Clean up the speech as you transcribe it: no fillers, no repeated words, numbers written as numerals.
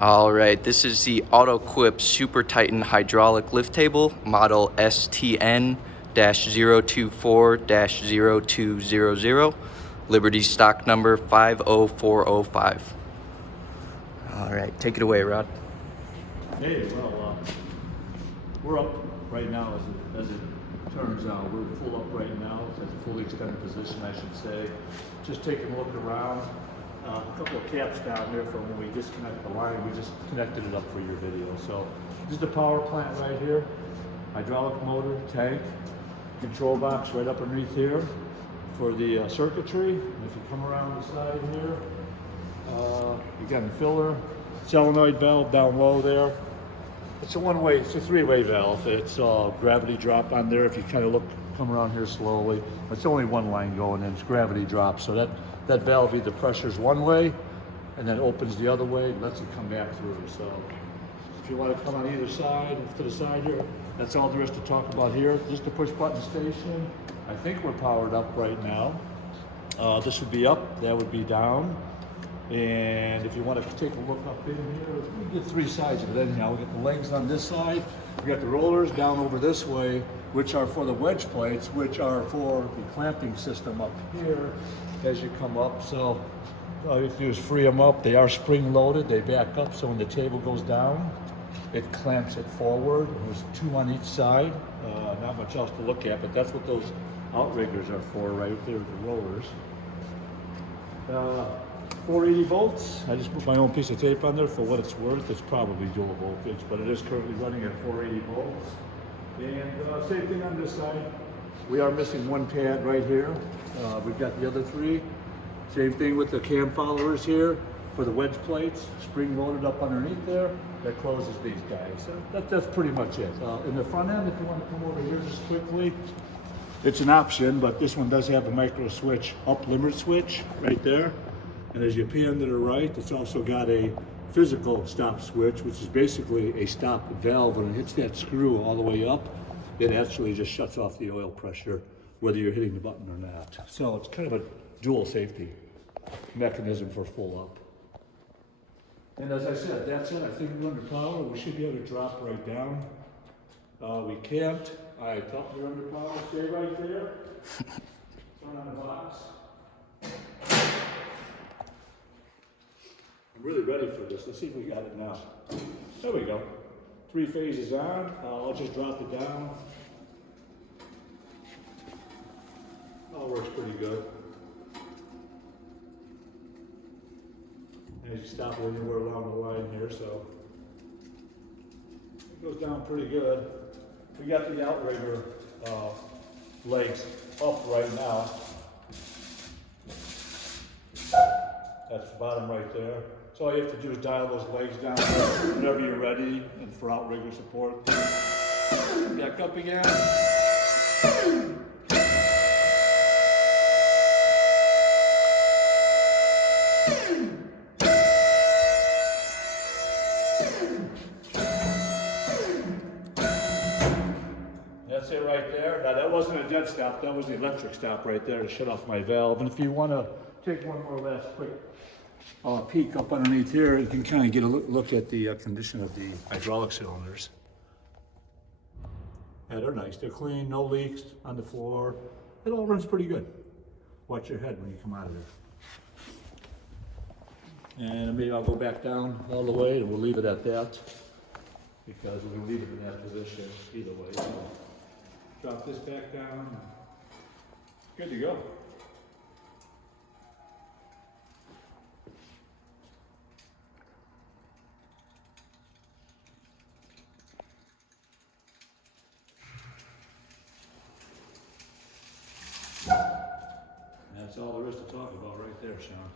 All right, this is the Autoquip Super Titan hydraulic lift table, model STN-024-0200, Liberty stock number 50405. All right, take it away, Rod. Hey, well, we're up right now as it turns out. We're full up right now. It's at a fully extended position, I should say. Just taking a look around. A couple of caps down there from when we disconnected the line. We just connected it up for your video. So this is the power plant right here. Hydraulic motor, tank, control box right up underneath here for the circuitry. And if you come around the side here, you got the filler, solenoid valve down low there. It's it's a three-way valve. It's gravity drop on there. If you kind of come around here slowly, it's only one line going in. It's gravity drop. So that valve either pressures one way and then opens the other way and lets it come back through. So if you want to come on either side, to the side here, that's all there is to talk about here. Just the push button station. I think we're powered up right now. This would be up, that would be down. And if you want to take a look up in here, we get three sides of it anyhow. We got the legs on this side, we got the rollers down over this way, which are for the wedge plates, which are for the clamping system up here as you come up. So all you have to do is free them up. They are spring loaded, they back up, so when the table goes down, it clamps it forward. There's two on each side. Not much else to look at, but that's what those outriggers are for right there, the rollers. 480 volts. I just put my own piece of tape on there for what it's worth. It's probably dual voltage, but it is currently running at 480 volts. And same thing on this side. We are missing one pad right here. We've got the other three. Same thing with the cam followers here for the wedge plates. Spring loaded up underneath there. That closes these guys. So that's pretty much it. In the front end, if you want to come over here just quickly, it's an option, but this one does have a micro switch, up limit switch right there. And as you pan to the right, it's also got a physical stop switch, which is basically a stop valve. When it hits that screw all the way up, it actually just shuts off the oil pressure, whether you're hitting the button or not. So it's kind of a dual safety mechanism for full up. And as I said, that's it. I think we're under power. We should be able to drop right down. We can't. All right, top, you're under power. Stay right there. Turn on the box. I'm really ready for this. Let's see if we got it now. There we go. 3 phases on. I'll just drop it down. All works pretty good. And you stop it anywhere along the line here, so it goes down pretty good. We got the outrigger legs up right now. That's the bottom right there. So all you have to do is dial those legs down whenever you're ready and for outrigger support. Back up again. That's it right there. Now that wasn't a dead stop, that was the electric stop right there to shut off my valve. And if you want to take one more last quick peek up underneath here, you can kind of get a look at the condition of the hydraulic cylinders. Yeah, they're nice, they're clean, no leaks on the floor. It all runs pretty good. Watch your head when you come out of there. And maybe I'll go back down all the way and we'll leave it at that, because we're going to leave it in that position either way. So drop this back down. Good to go. That's all there is to talk about right there, Sean.